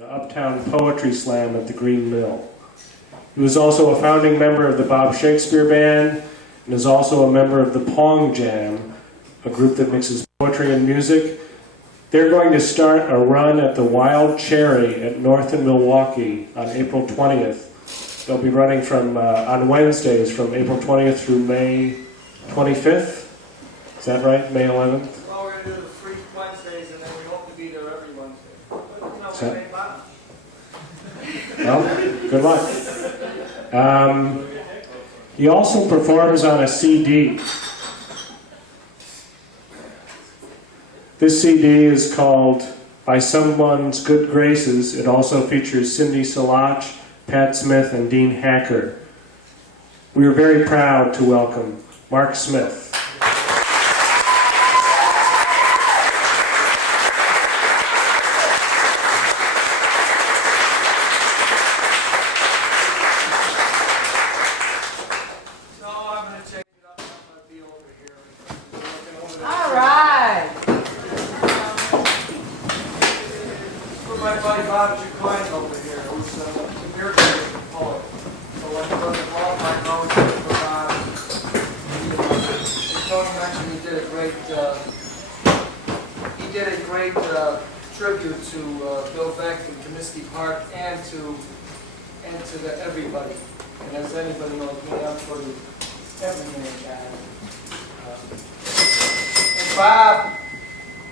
the Uptown Poetry Slam at the Green Mill. He was also a founding member of the Bob Shakespeare Band and is also a member of the Pong Jam, a group that mixes poetry and music. They're going to start a run at the Wild Cherry at North in Milwaukee on April 20th. They'll be running from on Wednesdays from April 20th through May 25th. Is that right? May 11th? Well, we're going to do the free Wednesdays, and then we hope to be there every Wednesday. Well, good luck. He also performs on a CD. This CD is called By Someone's Good Graces. It also features Cindy Salach, Pat Smith, and Dean Hacker. We are very proud to welcome Mark Smith.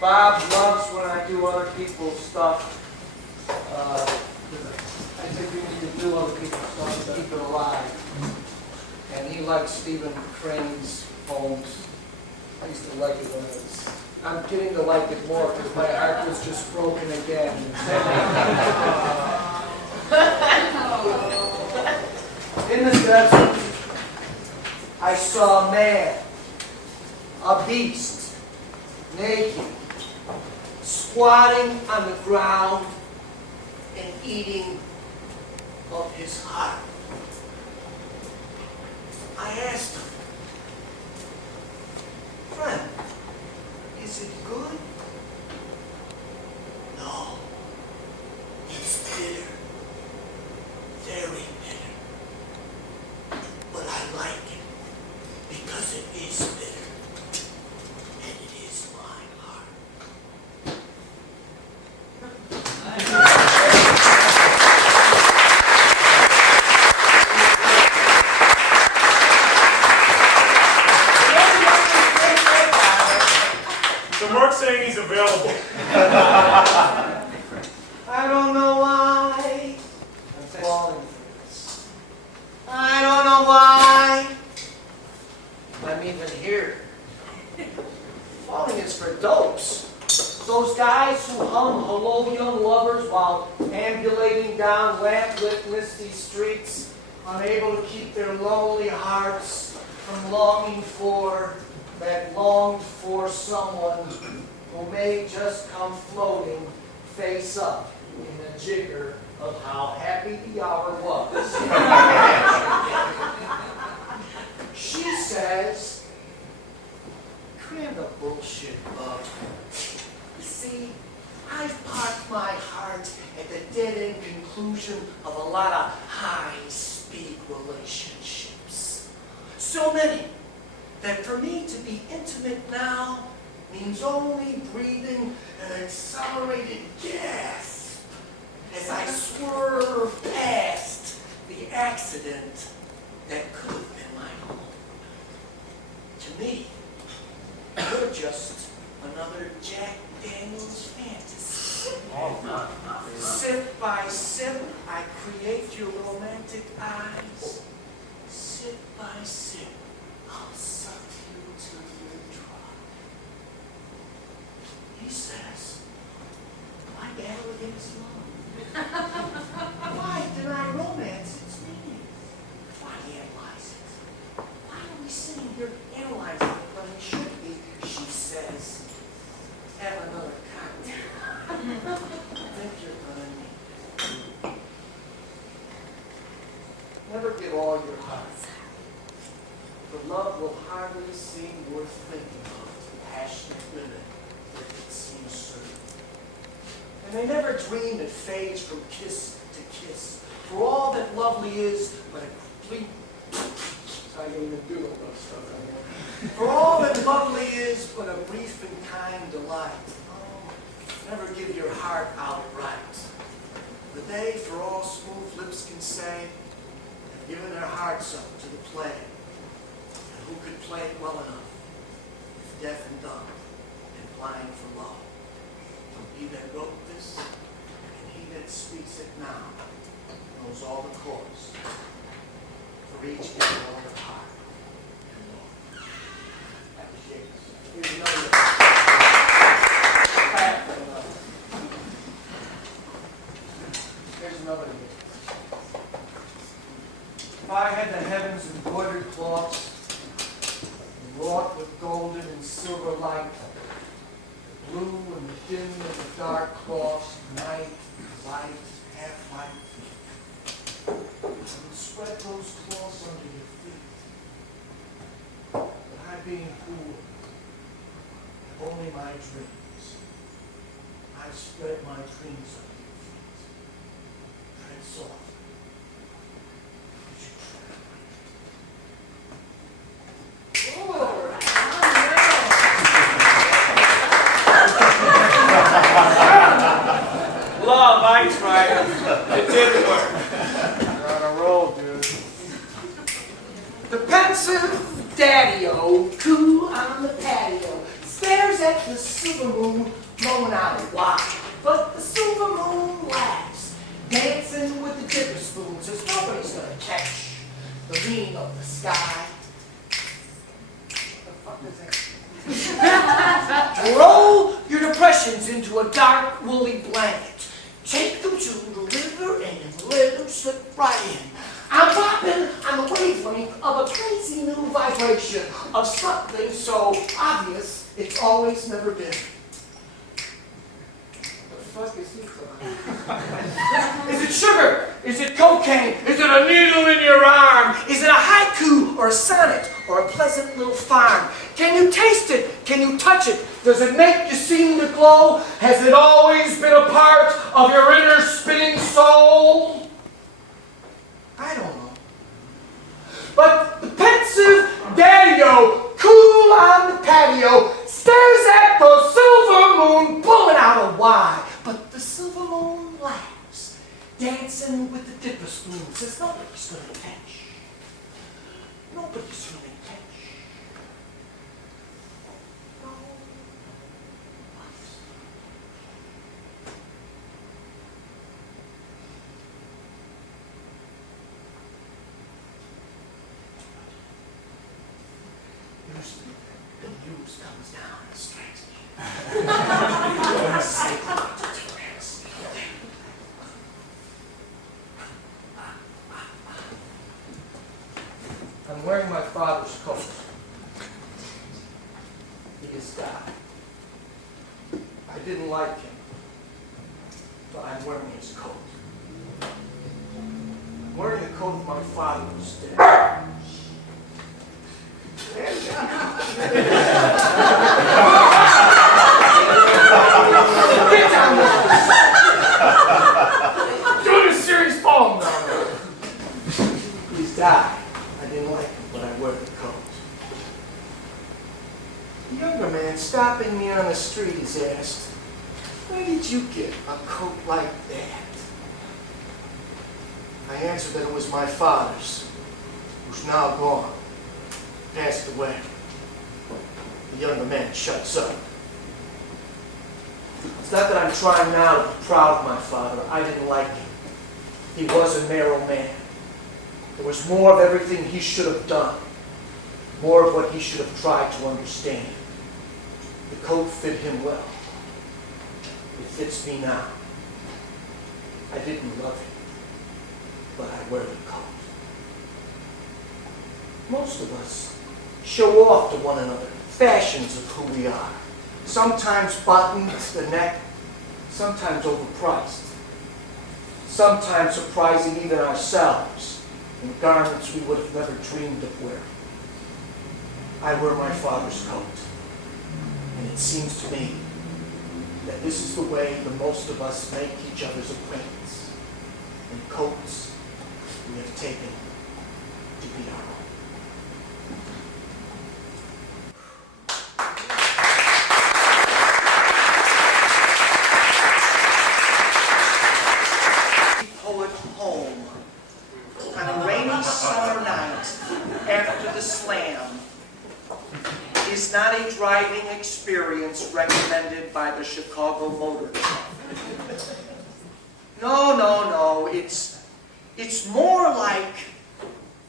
Bob loves when I do other people's stuff. I think we need to do other people's stuff to keep it alive. And he likes Stephen Crane's poems. I used to like it when it was. I'm getting to like it more because my heart was just broken again. In the desert, I saw a man, a beast, naked, squatting on the ground and eating of his heart. I asked him, "Friend, is it good?" "No, it's bitter, very bitter. But I like it because it is bitter, and it is my heart." So Mark's saying he's available. I don't know why I'm falling for this. I don't know why I'm even here. Falling is for dopes. Those guys who hum "Hello Young Lovers" while ambulating down lamp-lit misty streets, unable to keep their lonely hearts from longing for that longed for someone who may just come floating face up in the jigger of how happy the hour was. She says, "Cram the bullshit up. You see, I've parked my heart at the dead-end conclusion of a lot of high-speed relationships. So many that for me to be intimate now means only breathing an accelerated gasp as I swerve past the accident that could have been my home. To me, you're just another Jack Daniels fantasy. Sip by sip, I create your romantic eyes. Sip by sip, I'll suck you till you're dry." He says, "Why battle against love? Why deny romance its meaning? Why analyze it? Why are we sitting here analyzing it when we should be?" She says, "Have another cocktail. I think you're gonna need it. Never give all your heart. The love will hardly seem worth thinking of to passionate women if it seems certain. And they never dream it fades from kiss to kiss. For all that lovely is but a complete... I can't even do all that stuff anymore. For all that lovely is but a brief and kind delight. Oh, never give your heart outright. The day, for all smooth lips can say, have given their hearts up to the play. And who could play it well enough, if deaf and dumb and blind for love? He that wrote this, and he that speaks it now, knows all the chords. For each is all the heart and love. That was James. Here's another one. Here's another one. If I had the heavens embroidered cloths, wrought with golden and silver light, blue and the dim and the dark cross, night, light, half light. I would spread those cloths under your feet. But I, being poor, have only my dreams. I've spread my dreams under your feet. Tread soft. Love, I tried it. It didn't work. You're on a roll, dude. The pensive daddy-o, cool on the patio, stares at the silver moon blowing out wide. But the silver moon laughs, dancing with the dipper spoon, says nobody's gonna catch the meaning of the sky. What the fuck is that? Roll your depressions into a dark, woolly blanket. Take them to the river and let them slip right in. I'm popping on the wavelength of a crazy new vibration of something so obvious it's always never been. What the fuck is he talking? Is it sugar? Is it cocaine? Is it a needle in your arm? Is it a haiku or a sonnet or a pleasant little farm? Can you taste it? Can you touch it? Does it make you seem to glow? Has it always been a part of your inner spinning soul? I don't know. But the pensive daddy-o, cool on the patio, stares at the silver moon blowing out a why. But the silver moon laughs, dancing with the dipper spoon, says nobody's gonna catch. Nobody's gonna catch. Usually, the news comes down and strikes me. I'm wearing my father's coat. He has died. I didn't like him, but I'm wearing his coat. I'm wearing the coat of my father who's dead. Get down there! I'm doing a serious poem down there. He's died. I didn't like him, but I wear the coat. The younger man stopping me on the street has asked, where did you get a coat like that? I answered that it was my father's, who's now gone, passed away. The younger man shuts up. It's not that I'm trying now to be proud of my father. I didn't like him. He was a narrow man. There was more of everything he should have done. More of what he should have tried to understand. The coat fit him well. It fits me now. I didn't love him, but I wear the coat. Most of us show off to one another fashions of who we are. Sometimes buttoned to the neck, sometimes overpriced. Sometimes surprising even ourselves in garments we would have never dreamed of wearing. I wear my father's coat, and it seems to me that this is the way the most of us make each other's acquaintance, and coats we have taken to be our own. Poet home on a rainy summer night after the slam is not a driving experience recommended by the Chicago Motor Club. No. It's more like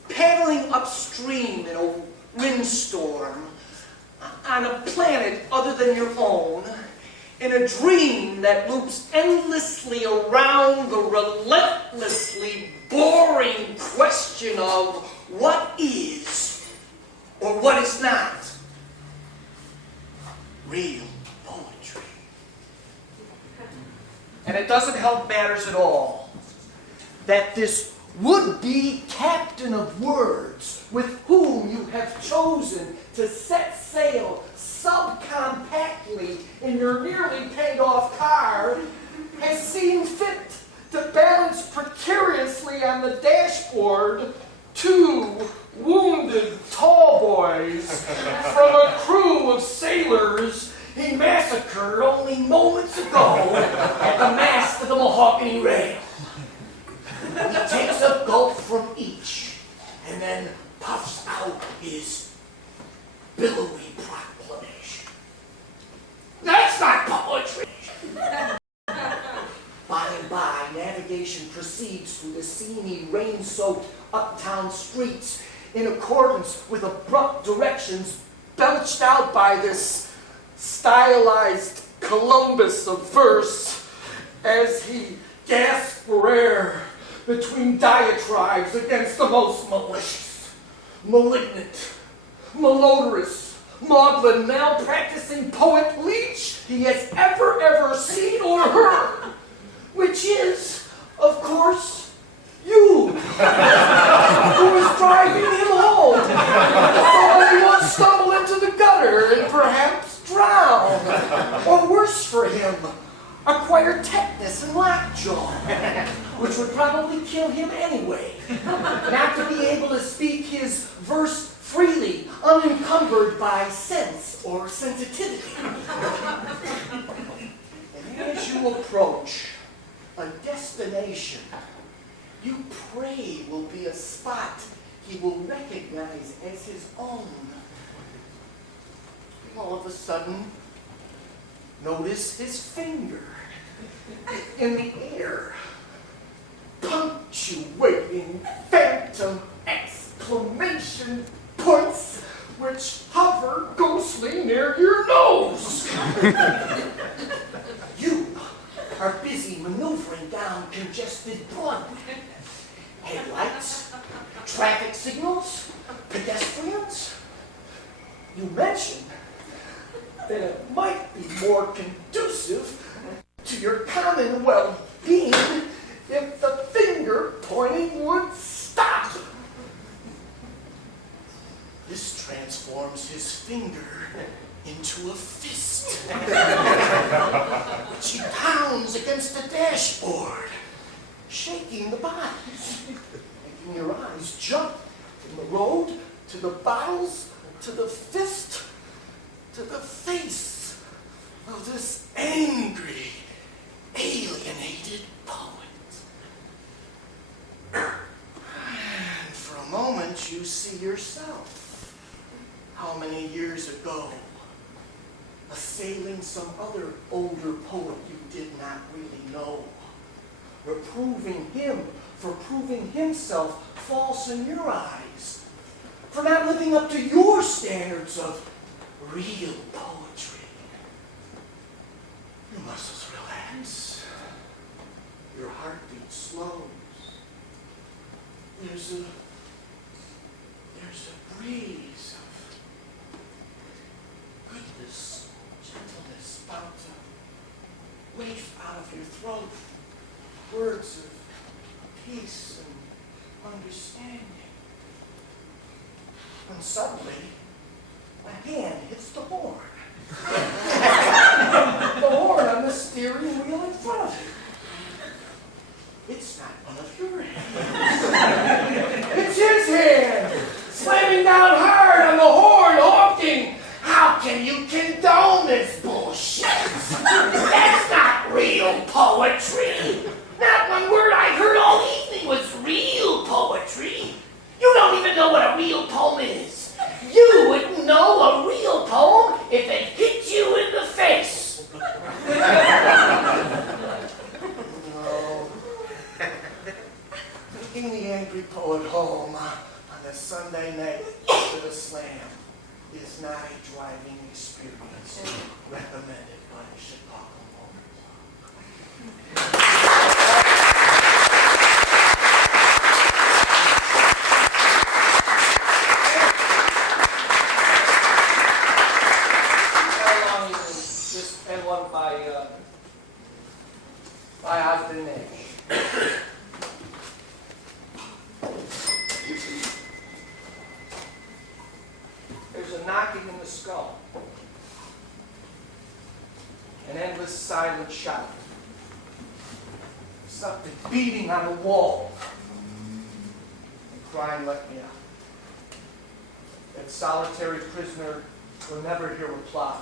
paddling upstream in a windstorm on a planet other than your own, in a dream that loops endlessly around the relentlessly boring question of what is or what is not real poetry. And it doesn't help matters at all that this would-be captain of words with whom you have chosen to set sail subcompactly in your nearly paid-off car has seen fit to balance precariously on the dashboard two wounded tall boys from a crew of sailors he massacred only moments ago at the mast of the Mahogany Rail. He takes a gulp from each and then puffs out his billowy proclamation. That's not poetry! By and by, navigation proceeds through the seamy, rain-soaked uptown streets in accordance with abrupt directions belched out by this stylized Columbus of verse as he gasps for air between diatribes against the most malicious, malignant, malodorous, maudlin, malpracticing poet leech he has ever seen or heard, which is, of course, you, who is driving him home, so that he won't stumble into the gutter and perhaps drown, or worse for him, acquire tetanus and lockjaw, which would probably kill him anyway, not to be able to speak his verse freely, unencumbered by sense or sensitivity. And as you approach a destination you pray will be a spot he will recognize as his own, all of a sudden, notice his finger in the air, punctuating phantom exclamation points which hover ghostly near your nose. You are busy maneuvering down congested Broadway. Headlights, traffic signals, pedestrians. You mentioned that it might be more conducive to your common well-being if the finger pointing would stop. This transforms his finger into a fist, which he pounds against the dashboard, shaking the bodies, making your eyes jump from the road to the bottles to the fist to the face of this angry, alienated poet. And for a moment you see yourself, how many years ago, assailing some other older poet you did not really know, reproving him for proving himself false in your eyes, for not living up to your standards of real poetry. Your muscles relax. Your heartbeat slows. There's a breeze of goodness, gentleness about to waft out of your throat. Words of peace and understanding. When suddenly, a hand hits the horn. The horn on the steering wheel in front of you. It's not one of your hands. It's his hand, slamming down hard on the horn, honking. How can you condone this bullshit? That's not real poetry. Not one word I heard all evening was real poetry. You don't even know what a real poem is. You wouldn't know a real poem if it hit you in the face. No. Taking the angry poet home on a Sunday night after the slam is not a driving experience recommended by the Chicagoland. This and one by Hyphen. There's a knocking in the skull, an endless silent shout, something beating on the wall, and crying, "Let me out." That solitary prisoner will never hear reply.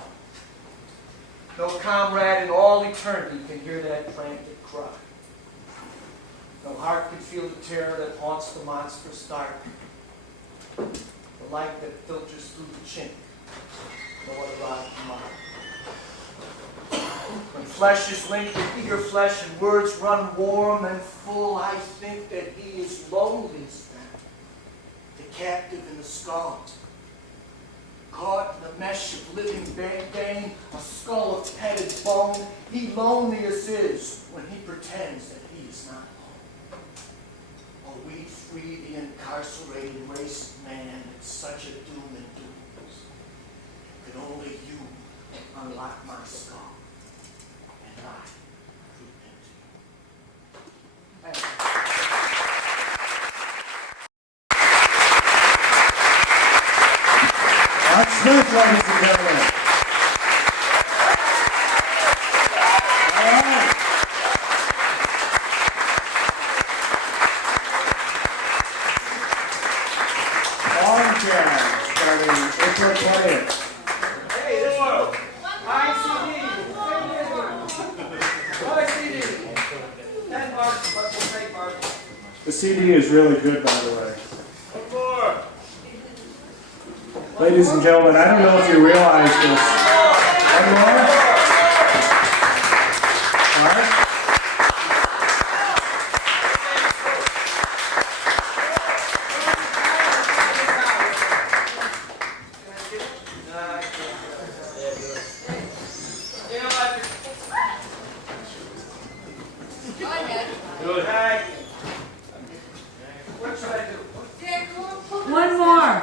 No comrade in all eternity can hear that frantic cry. No heart can feel the terror that haunts the monstrous dark. The light that filters through the chink. No other eye can mar. When flesh is linked with eager flesh and words run warm and full, I think that he is loneliest then. The captive in the skull. Caught in a mesh of living bane, a skull of padded bone, he loneliest is when he pretends that he is not alone. Oh, we free the incarcerated race of man, it's such a doom and dooms. Could only you unlock my skull, and I creep into you. Thank you. Mark Smith, ladies and gentlemen. All right. Long Jazz, starting April 20th. Hey, this one. Fine CD. What a CD. 10 bucks, but we'll take Mark. The CD is really good, by the way. One more. Ladies and gentlemen, I don't know if you realize this. One more? Mark? You know what? Good. Hey. What should I do? One more.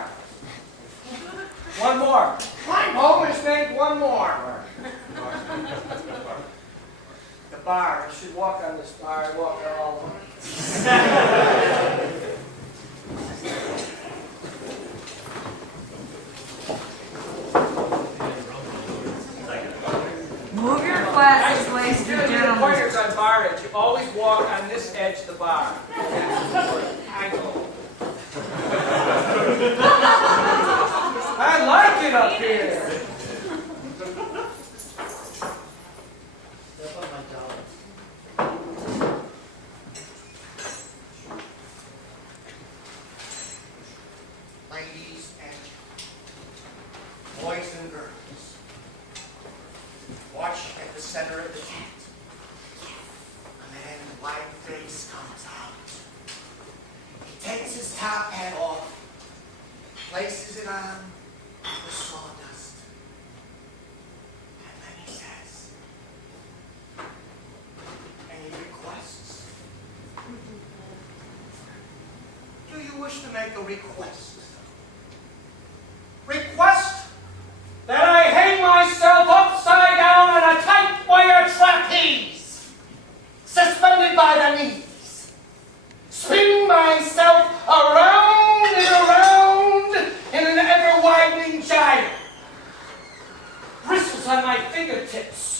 One more. Climb home and think one more. The bar. I should walk on this bar. I walk there all alone. Move your glasses, ladies and The gentlemen. pointers on bar edge. You always walk on this edge of the bar. I know. I like it up here. Ladies and boys and girls, watch at the center of the tent. A man in a white face comes out. He takes his top hat off, places it on the sawdust, and then he says, "Any requests? Do you wish to make a request? Request that I hang myself upside down on a tight wire trapeze, suspended by the knees, spin myself around and around in an ever-widening gyre, bristles on my fingertips,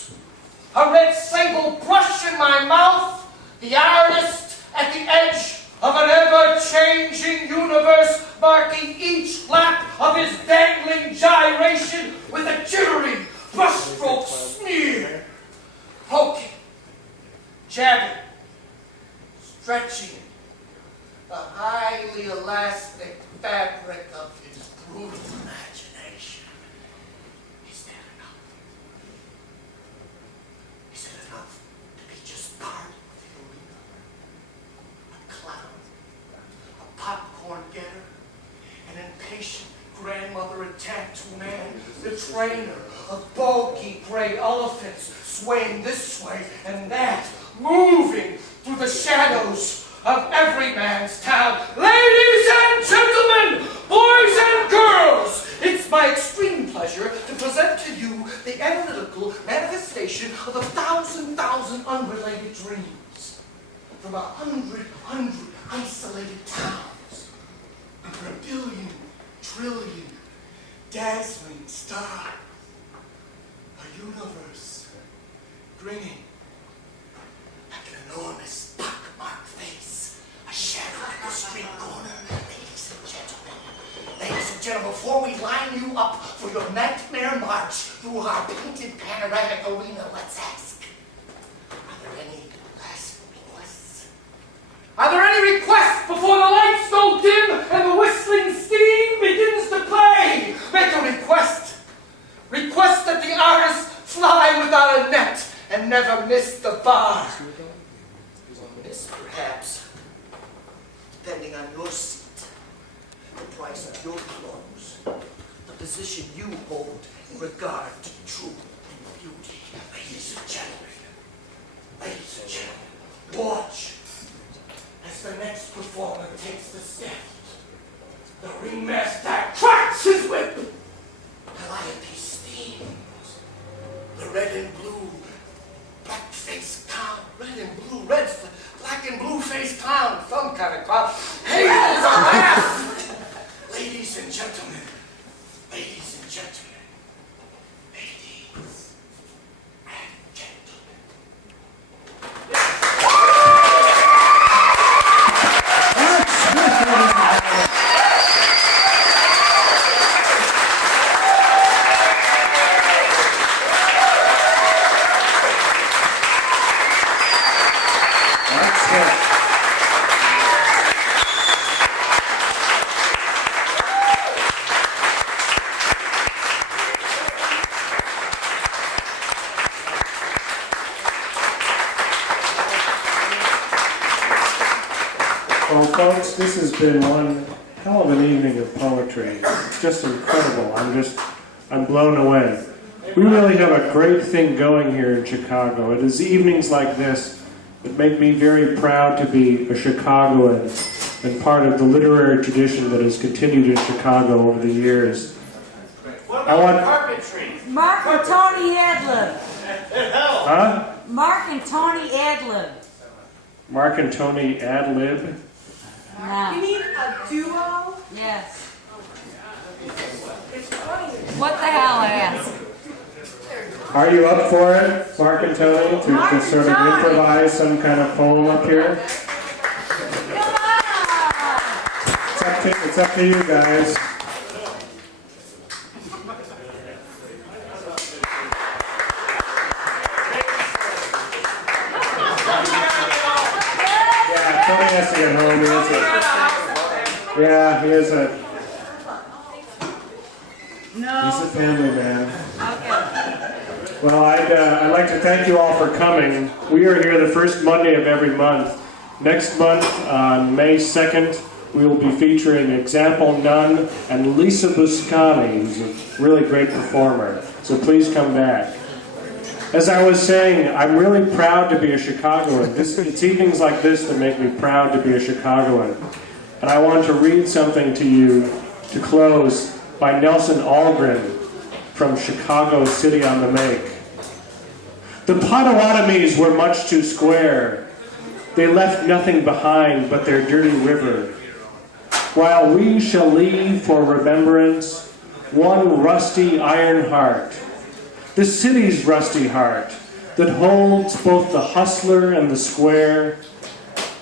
a red sable brush in my mouth, the artist at the edge of an ever-changing universe, marking each lap of his dangling gyration with a jittery brushstroke smear, poking, jabbing, stretching the highly elastic fabric of his brutal imagination. Is that enough? Is it enough to be just part of the arena? A clown, a popcorn getter, an impatient grandmother and tattoo man, the trainer of bulky gray elephants swaying this way and that, moving through the shadows of every man's town. Ladies and gentlemen, boys and girls, it's my extreme pleasure to present to you the analytical manifestation of 1,000 unrelated dreams from 100 isolated towns, for 1 billion trillion dazzling stars, a universe grinning like an enormous pockmarked face, a shadow at the street corner. Ladies and gentlemen, before we line you up for your nightmare march through our painted panoramic arena, let's ask, are there any last requests? Are there any requests before the lights go dim and the whistling steam begins to play? Make a request. Request that the artist fly without a net and never miss the bar. Miss, perhaps, depending on your seat, the price of your clothes, the position you hold in regard to truth and beauty. Ladies and gentlemen, watch as the next performer takes the step. The ringmaster cracks his whip. Calliope steams. The red and blue, black-faced clown, black and blue-faced clown, some kind of clown, hails a laugh. Ladies and gentlemen, ladies and gentlemen, ladies and gentlemen. Well, folks, this has been one hell of an evening of poetry. It's just incredible. I'm blown away. We really have a great thing going here in Chicago. It is evenings like this that make me very proud to be a Chicagoan and part of the literary tradition that has continued in Chicago over the years. What about carpentry? Marc and Tony Adlib. Huh? Marc and Tony Adlib. Marc and Tony ad-lib? No. You need a duo? Yes. It's funny. What the hell, ass? Are you up for it, Marc and Tony, to sort of improvise some kind of poem up here? Come on! It's up to you guys. Yeah, Tony has to get home. He is a he's a family man. Okay. Well, I'd like to thank you all for coming. We are here the first Monday of every month. Next month, on May 2nd, we will be featuring Example None and Lisa Buscani, who's a really great performer. So please come back. As I was saying, I'm really proud to be a Chicagoan. It's evenings like this that make me proud to be a Chicagoan. And I want to read something to you to close by Nelson Algren from Chicago City on the Make. The Potawatomis were much too square. They left nothing behind but their dirty river. While we shall leave for remembrance one rusty iron heart, the city's rusty heart, that holds both the hustler and the square,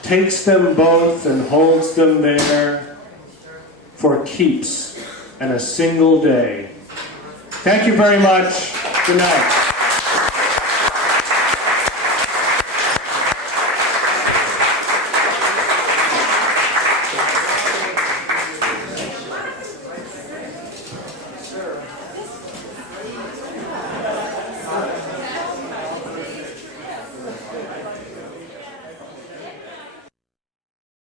takes them both and holds them there for keeps and a single day. Thank you very much. Good night.